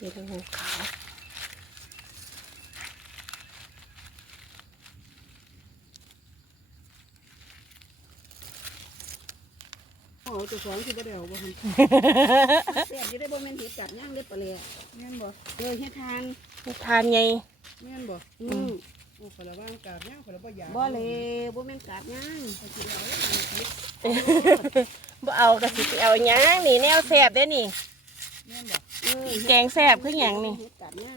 มีทั้งหูขาวโอ้เจ้าของสิบ่ได้เอาบ่หั่นแซ่บอยู่ได้บ่แม่นเห็ดกัดย่างเด้อปลาแหล่แม่นบ่เลยเฮ็ดทานนี่ทานไง แม่นบ่อือืมมโอ้คนละว่างกาดย่างคนละบ่อยากบ่เลยบ่แม่นกาดย่างไปสิเอาเลยมันคิดบ่เอากระสิไปเอาหยังนี่แนวแสบเด้นี่แม่นบ่เออ แกงแสบคือหยังนี่เฮ็ดกาดย่า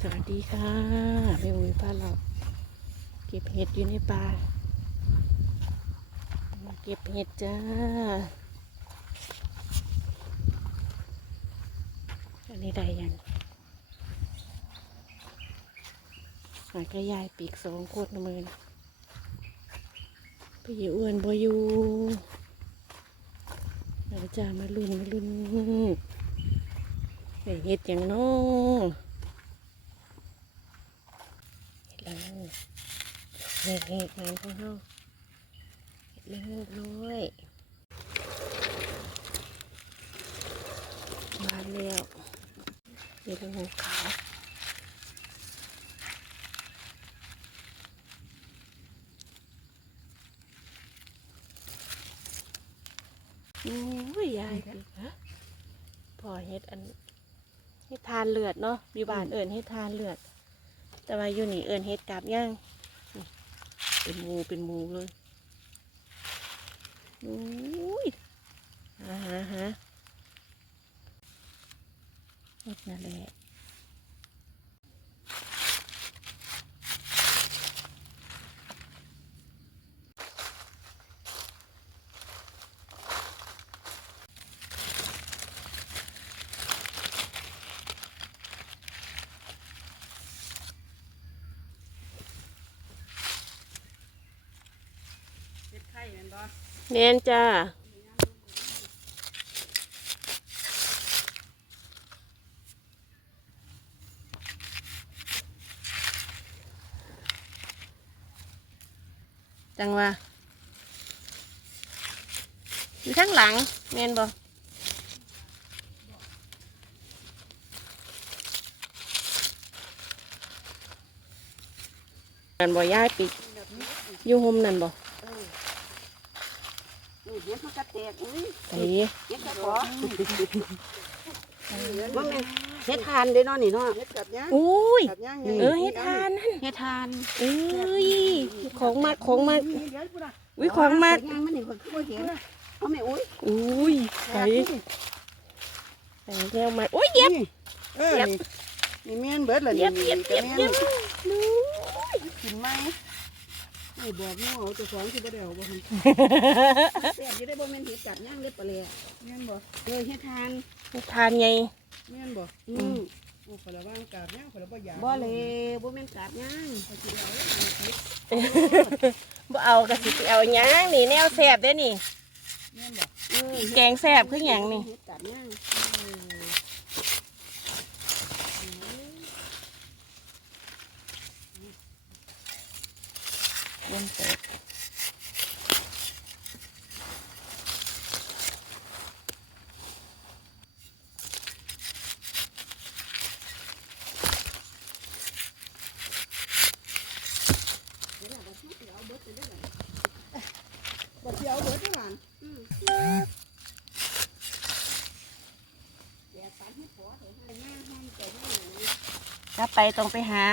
สวัสดีค่ะแม่อุ้ยพาเราเก็บเห็ดอยู่ในป่าเก็บเห็ดจ้าอันนี้ได้ยังหายกระยายปีกสองโคตรมือนะ พี่อ้วนบอยู่เราจะมาลุ้นมาลุ้นได้เห็ดอย่างน้อเห็ดละโงกเห็ดเห็ดงานของเฮาเห็ดละโงกน้อยมาแล้วเห็ดละโงกขาว อ้ยยายปีกฮะพอเห็ดอันเห็ดทานเลือดเนาะอยู่บ้านเอิญเห็ดทานเลือด แต่ว่าอยู่นี่เอิญเฮ็ดกาบย่างนี่เป็นหมูเป็นหมูเลยอุ้ยฮะฮะฮะเฮ็ดนั่นแหละ เฮ็ดไข่แม่นบ่ แน่นจ้าจังว่าอยู่ข้างหลังแม่นบ่นั่นบ่ย้ายปิกอยู่ห่มนั่นบ่นี่ เฮ็ดมันก็แตกอุ้ยไอ้เฮ็ดกระป๋อบ่แม่นเฮ็ดทานเด้เนาะนี่เนาะเฮ็ดกัดย่างอุ้ย กัดย่างเออเฮ็ดทานนั่นเฮ็ดทานเอ้ย ของมากของมากอุ้ยของมากย่างมันนี่คือบ่เห็นเอาแม่อุ้ย อุ้ยใส่ใส่แก้วมาอุ้ยเย็บเออนี่นี่แม่นเบิดล่ะเย็บเย็บเย็บเย็บกินไหม นี่บอกน้องเอาเจ้าของสิบ่ได้เอาบ่หั่นแซ่บอยู่ได้บ่แม่นเฮ็ดกาดย่างเด้อปลาแหล่แม่นบ่เลยเฮ็ดทานทานไงแม่นบ่อืมโอ้คนละว่างกาดย่างคนละบ่อยากบ่เลยบ่แม่นกาดย่างไปสิเอาเลยมันคิดบ่เอากระสิไปเอาหยังนี่แนวแสบเด้อนี่ แม่นบ่เออแกงแสบคือหยังนี่เฮ็ดกาดย่างบนเตะ บ่สิเอาเบิดเด้อหลาน แดดปานเฮ็ดปอเถอะให้ย่างให้ใจย่างนี่ ถ้าไปต้องไปหา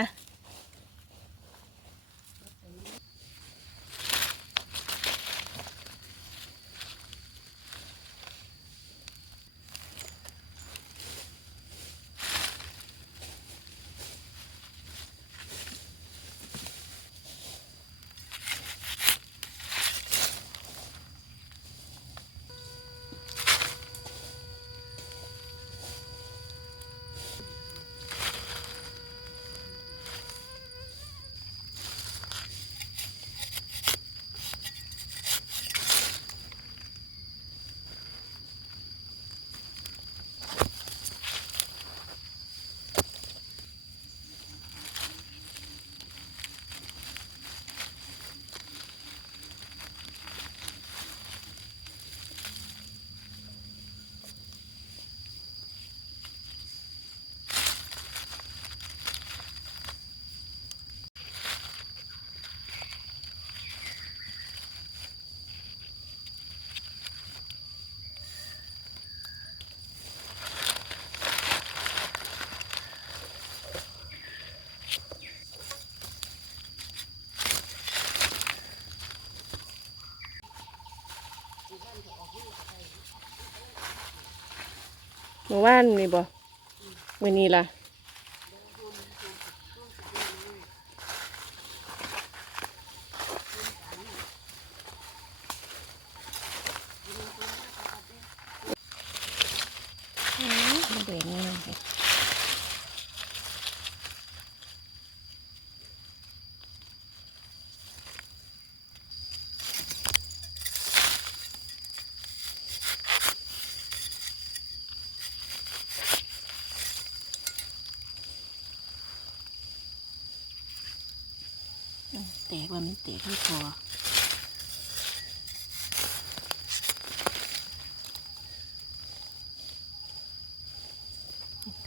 เมื่อวานนี่บ่มื้อนี้ล่ะอืมมาเด่นงามเลย แตกว่ามันแตกไม่พอ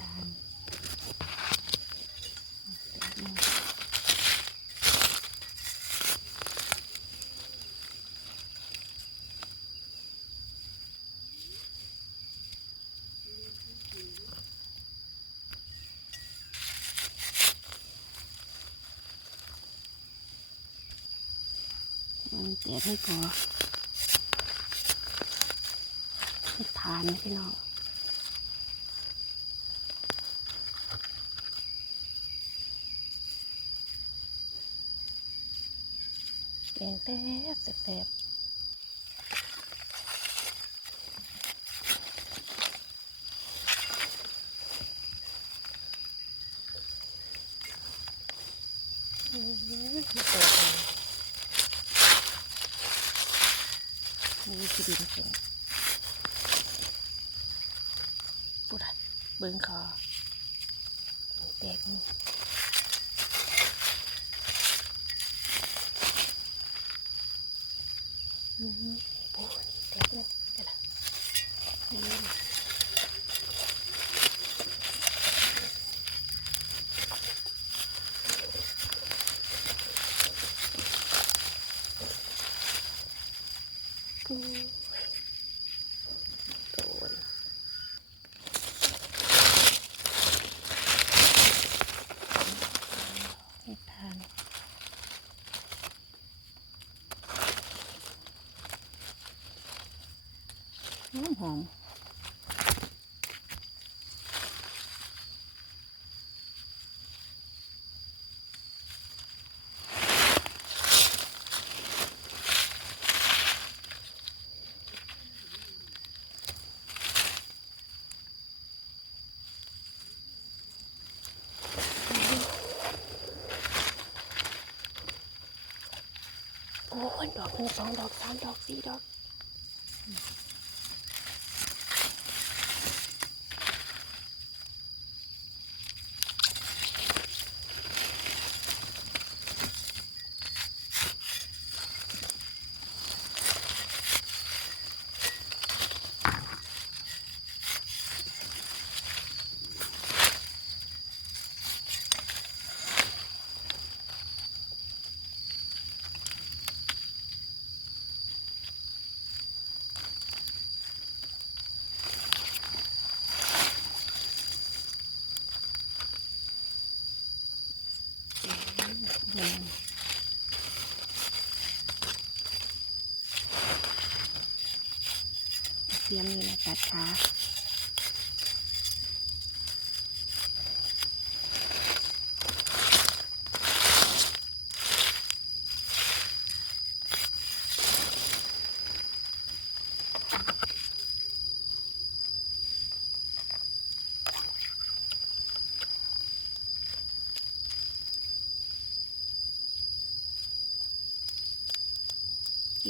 ตาม มันแตกให้พอให้ทานพี่น้องแกงแซ่บแซ่บอืม มาเปิดกันนี่คือดินเข็งปุ๊ดเบิ้งคอแตกนี่อืมโอ้ยเด็กเลยเดี๋ยวละอืม อืมโดนให้ทาน หอมหอม โอ้ยดอกหนึ่งสองดอกสามดอกสี่ดอก อืม เตรียมนี่แหละตัดขา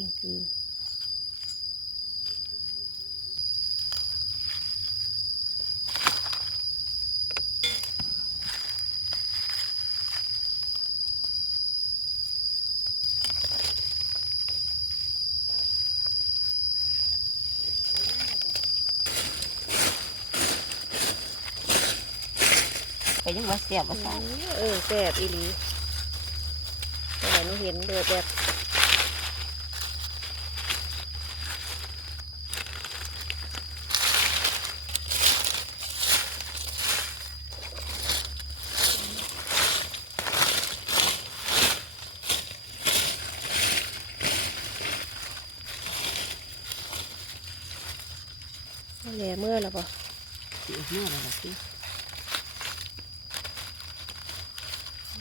ริงคือ ไปยังว่าเสียบว่าซ่าเออแซ่บอีหลีแต่หนูเห็นเดือดแบบ แหล่เมื่อแล้วปะสิออกมาแล้วล่ะสิ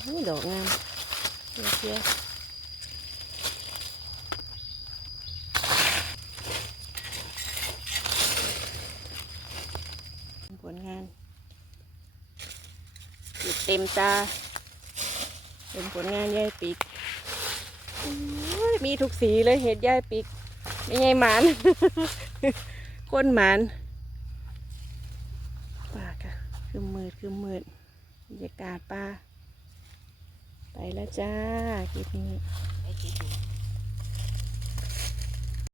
นี่ดอกงามเดี๋ยวเชียร์ผลงานติดเต็มตา เป็นผลงานยายปิกโอ้ยมีทุกสีเลยเห็ดยายปิกไม่ใช่หมาน ก้นหมานป่ากะคือมืดคือมืดบรรยากาศป่าไปแล้วจ้าคลิปนี้